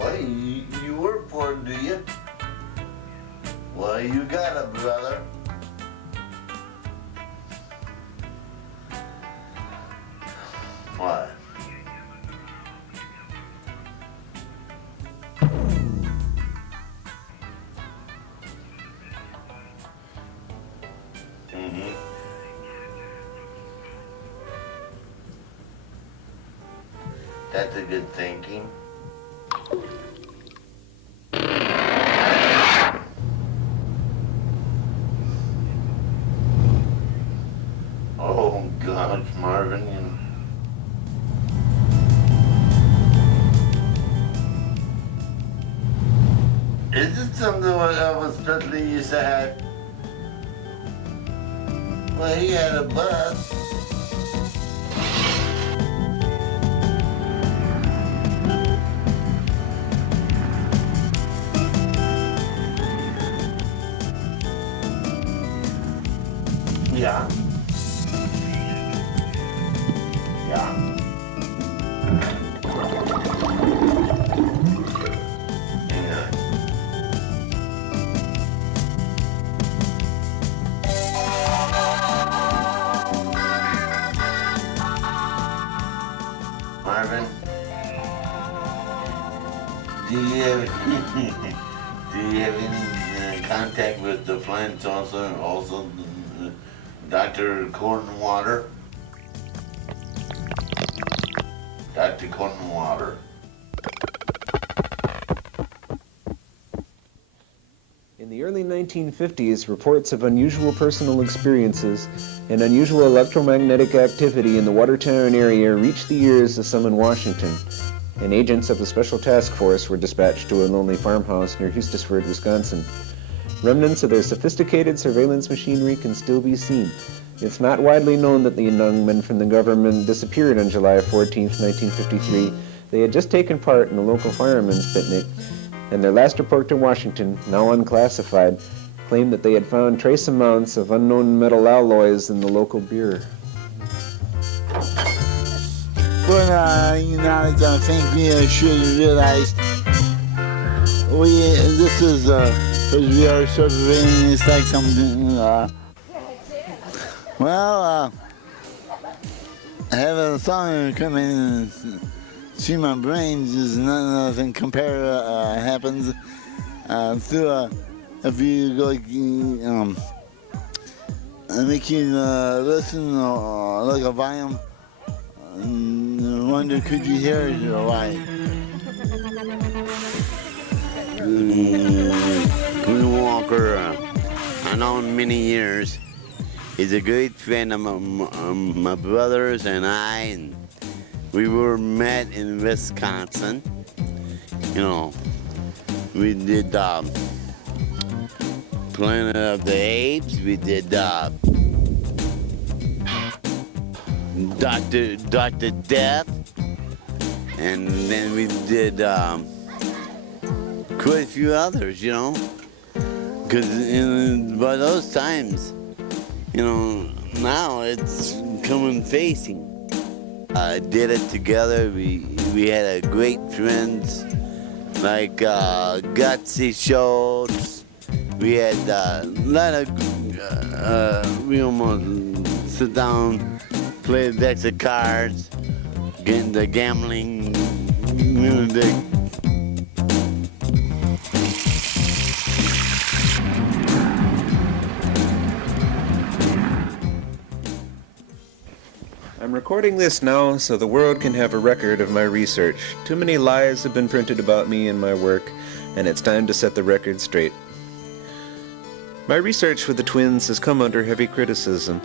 Well, you work for it, do you? Well, you got it, brother. What? That's a good thinking. Oh gosh, Marvin, you know. Is it something what Elvis Presley used to have? Well, he had a bus. Yeah. Yeah. Marvin, do you have any contact with the Flint's also Dr. Cornwater? Dr. Cornwater. In the early 1950s, reports of unusual personal experiences and unusual electromagnetic activity in the Watertown area reached the ears of some in Washington, and agents of the Special Task Force were dispatched to a lonely farmhouse near Hustisford, Wisconsin. Remnants of their sophisticated surveillance machinery can still be seen. It's not widely known that the young men from the government disappeared on July 14, 1953. They had just taken part in a local firemen's picnic, and their last report to Washington, now unclassified, claimed that they had found trace amounts of unknown metal alloys in the local beer. Well, I don't think we should realize this is because we are surveying. It's like something. Having a song come in and see my brains is nothing compare happens through if you go make you listen like a volume and wonder could you hear it or why. Walker, I know him many years. He's a great friend of my brothers and I, and we were met in Wisconsin. You know, we did Planet of the Apes. We did Dr. Death, and then we did quite a few others, you know, because by those times, you know, now it's coming facing. Did it together. We had a great friends like Gutsy Schultz. We had a lot of we almost sit down, play the decks of cards, get into gambling music. I'm recording this now so the world can have a record of my research. Too many lies have been printed about me and my work, and it's time to set the record straight. My research with the twins has come under heavy criticism.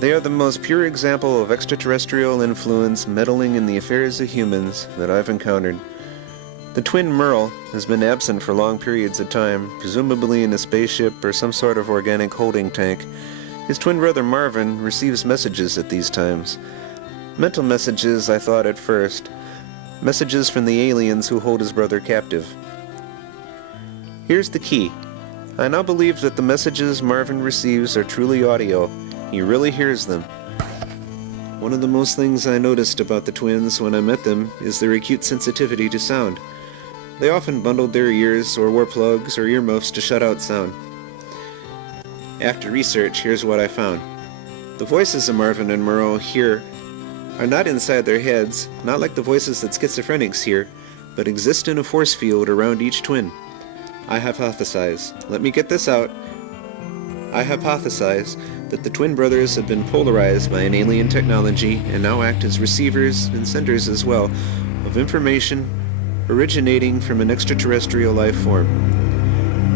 They are the most pure example of extraterrestrial influence meddling in the affairs of humans that I've encountered. The twin Merle has been absent for long periods of time, presumably in a spaceship or some sort of organic holding tank. His twin brother Marvin receives messages at these times. Mental messages, I thought at first. Messages from the aliens who hold his brother captive. Here's the key. I now believe that the messages Marvin receives are truly audio. He really hears them. One of the most things I noticed about the twins when I met them is their acute sensitivity to sound. They often bundled their ears or wore plugs or earmuffs to shut out sound. After research, here's what I found. The voices of Marvin and Moreau hear are not inside their heads, not like the voices that schizophrenics hear, but exist in a force field around each twin. I hypothesize. Let me get this out. I hypothesize that the twin brothers have been polarized by an alien technology and now act as receivers and senders as well of information originating from an extraterrestrial life form.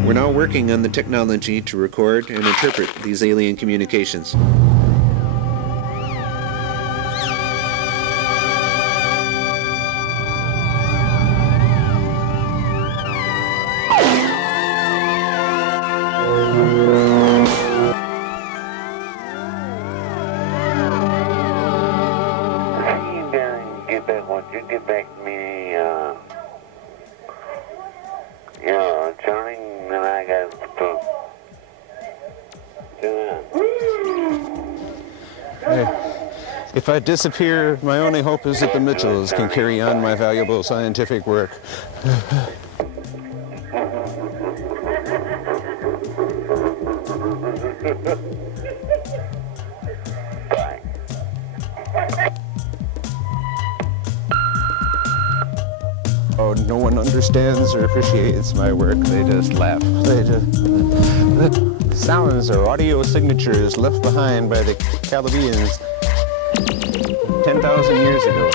We're now working on the technology to record and interpret these alien communications. Get back to me, Johnny, and I got Hey, if I disappear, my only hope is that the Mitchells can carry on my valuable scientific work. Oh, no one understands or appreciates my work. They just laugh. The sounds are audio signatures left behind by the Calabians 10,000 years ago.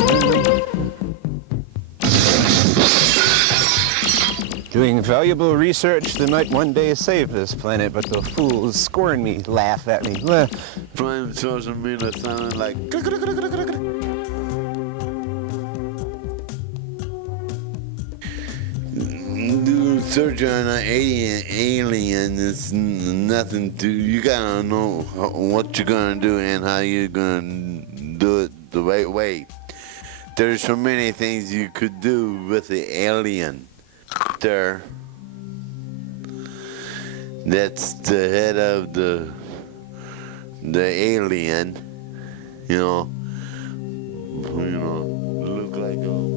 Doing valuable research that might one day save this planet, but the fools scorn me, laugh at me. Prime social media sounding like. Do search on an alien is nothing to. You gotta know what you're gonna do and how you're gonna do it the right way. There's so many things you could do with the alien. That's the head of the alien, look like a.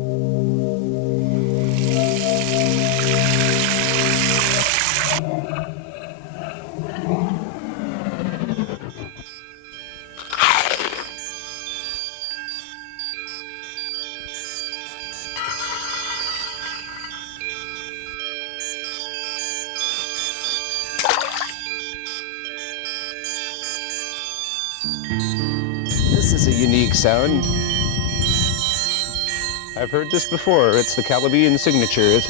This is a unique sound. I've heard this before. It's the Calabian signature. It's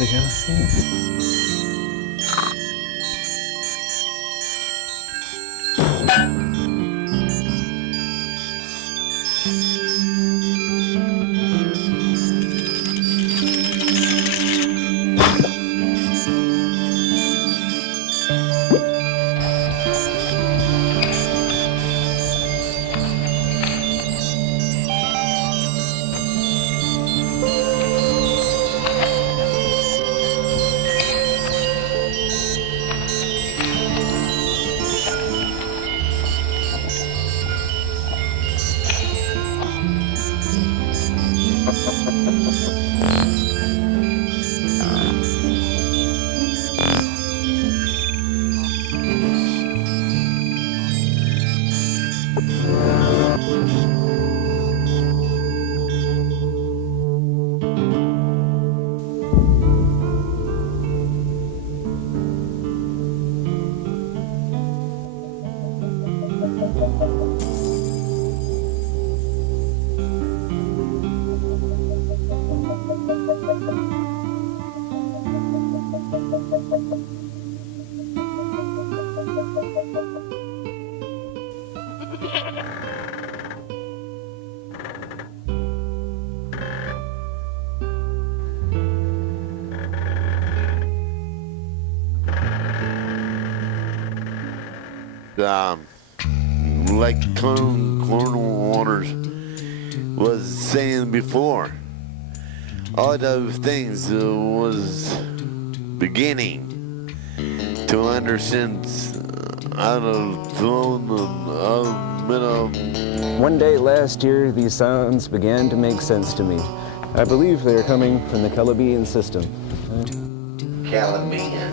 Like Cornwater was saying before, all those things was beginning to understand out of middle. One day last year, these sounds began to make sense to me. I believe they are coming from the Caribbean system. Caribbean.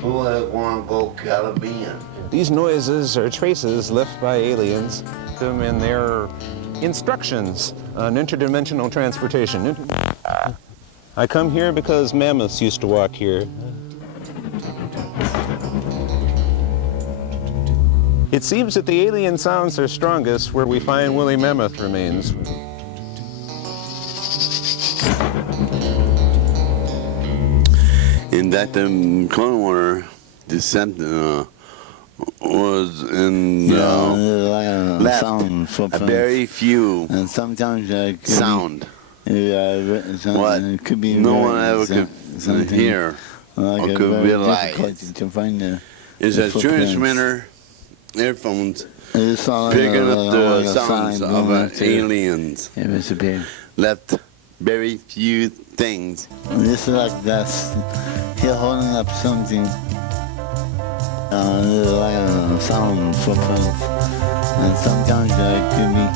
Who would want to go Caribbean? These noises are traces left by aliens in their instructions on interdimensional transportation. I come here because mammoths used to walk here. It seems that the alien sounds are strongest where we find woolly mammoth remains. In that Cornwater descent was in left sound a footprints. very few And sometimes it could sound. What It could be no one very- ever could something hear like or a could very realize difficult to find the is the that footprints. transmitter earphones It's all picking like up a the sign sounds of going up to- aliens. It disappeared. Left very few things. This is like that's he's holding up something. Like a sound footprints, and sometimes it could be